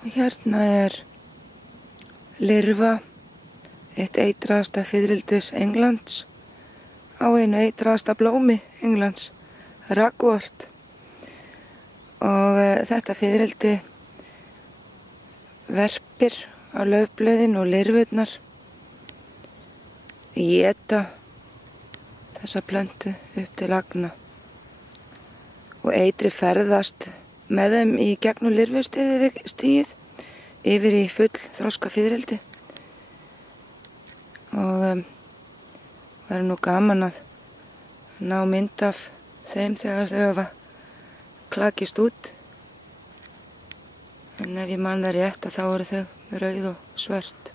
Og hérna lirfa, eitt eitraðasta fiðrildis Englands, á einu eitraðasta blómi Englands, ragwort. Og þetta fiðrildi verpir á laufblöðin og lirfurnar, éta þessa plöntu upp til agna. Og eitri ferðast með þeim í gegnum lirfustigið yfir í full þroska fiðrildi. Og það er nú gaman að ná mynd af þeim þegar þau hafa klakist út. En ef ég man það rétt þá eru þau rauð og svört.